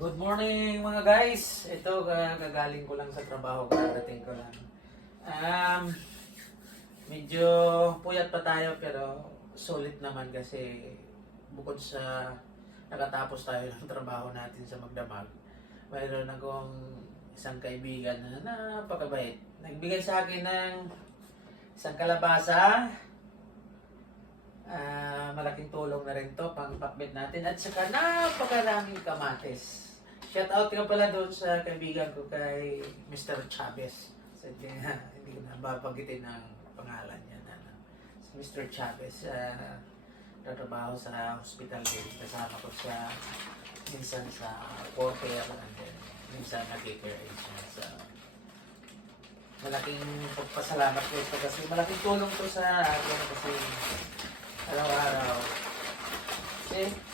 Good morning mga guys. Ito gagaling ko lang sa trabaho, karating ko lang. Medyo puyat pa tayo pero sulit naman kasi bukod sa nakatapos tayo ng trabaho natin sa Magdamag, mayroon akong isang kaibigan na napakabait. Nagbigay sa akin ng isang kalabasa. Malaking tulong na rin to pang pakbit natin at saka napakaraming kamatis. Shout out nga pala doon sa kaibigan ko kay Mr. Chavez. Hindi ko na babanggitin ang pangalan niya na si Mr. Chavez. Tatrabaho sa hospital din. Kasama ko siya minsan sa warfare and then minsan nag-care siya. So, malaking pagpasalamat ko ito kasi malaking tulong to sa akin kasi araw-araw. Kasi